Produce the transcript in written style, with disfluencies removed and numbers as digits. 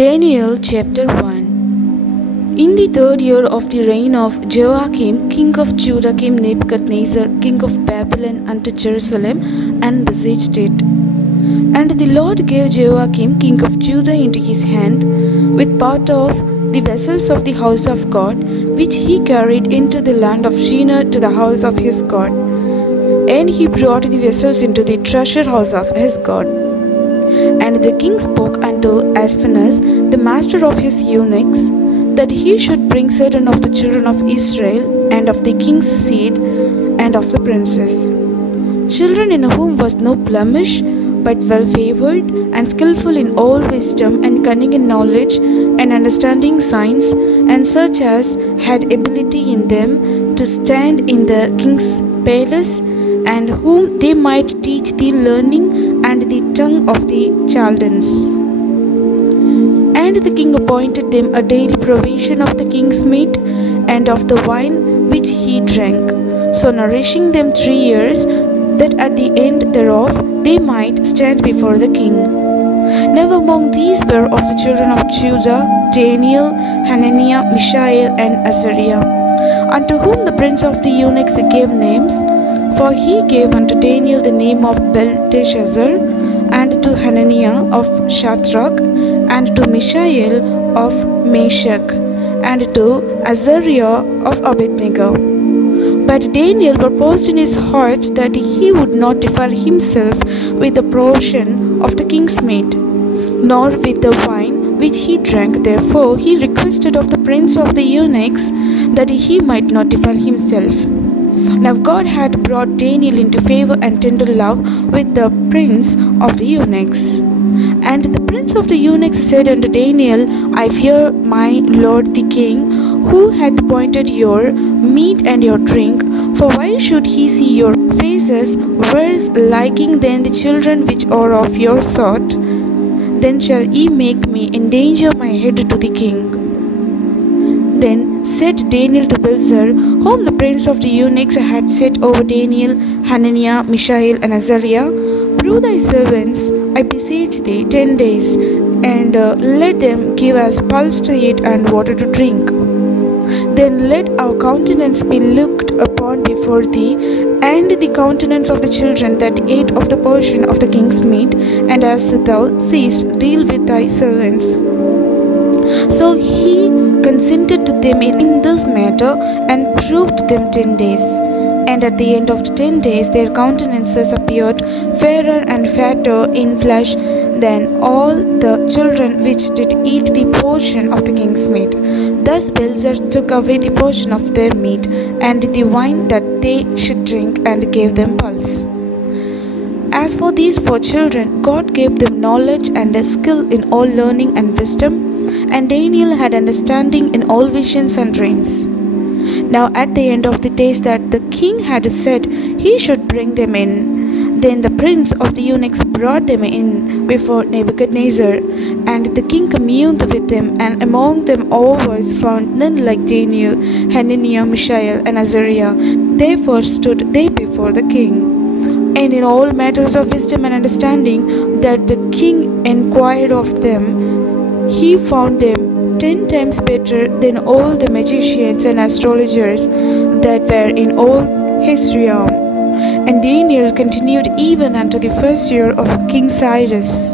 Daniel chapter 1. In the third year of the reign of Joachim, king of Judah, came Nebuchadnezzar, king of Babylon, unto Jerusalem, and besieged it. And the Lord gave Joachim, king of Judah, into his hand, with part of the vessels of the house of God, which he carried into the land of Shinar to the house of his God. And he brought the vessels into the treasure house of his God. And the king spoke unto Ashpenaz, the master of his eunuchs, that he should bring certain of the children of Israel, and of the king's seed, and of the princes, children in whom was no blemish, but well favored, and skillful in all wisdom, and cunning in knowledge, and understanding signs, and such as had ability in them to stand in the king's palace, and whom they might teach the learning and the tongue of the Chaldeans. And the king appointed them a daily provision of the king's meat, and of the wine which he drank, so nourishing them 3 years, that at the end thereof they might stand before the king. Now among these were of the children of Judah Daniel, Hananiah, Mishael, and Azariah, unto whom the prince of the eunuchs gave names. For he gave unto Daniel the name of Belteshazzar, and to Hananiah of Shadrach, and to Mishael of Meshach, and to Azariah of Abednego. But Daniel purposed in his heart that he would not defile himself with the portion of the king's meat, nor with the wine which he drank. Therefore he requested of the prince of the eunuchs that he might not defile himself. Now God had brought Daniel into favor and tender love with the prince of the eunuchs. And the prince of the eunuchs said unto Daniel, I fear my lord the king, who hath appointed your meat and your drink. For why should he see your faces worse liking than the children which are of your sort? Then shall ye make me endanger my head to the king. Then said Daniel to Belzar, whom the prince of the eunuchs had set over Daniel, Hananiah, Mishael, and Azariah, prove thy servants, I beseech thee, 10 days, and let them give us pulse to eat and water to drink. Then let our countenance be looked upon before thee, and the countenance of the children that ate of the portion of the king's meat, and as thou seest, deal with thy servants. So he consented to them in this matter, and proved them 10 days. And at the end of the 10 days their countenances appeared fairer and fatter in flesh than all the children which did eat the portion of the king's meat. Thus Belzar took away the portion of their meat, and the wine that they should drink, and gave them pulse. As for these 4 children, God gave them knowledge and skill in all learning and wisdom, and Daniel had understanding in all visions and dreams. Now at the end of the days that the king had said he should bring them in, then the prince of the eunuchs brought them in before Nebuchadnezzar, and the king communed with them, and among them all was found none like Daniel, Hananiah, Mishael, and Azariah. Therefore stood they before the king. And in all matters of wisdom and understanding that the king inquired of them, he found them 10 times better than all the magicians and astrologers that were in all his realm. And Daniel continued even unto the first year of King Cyrus.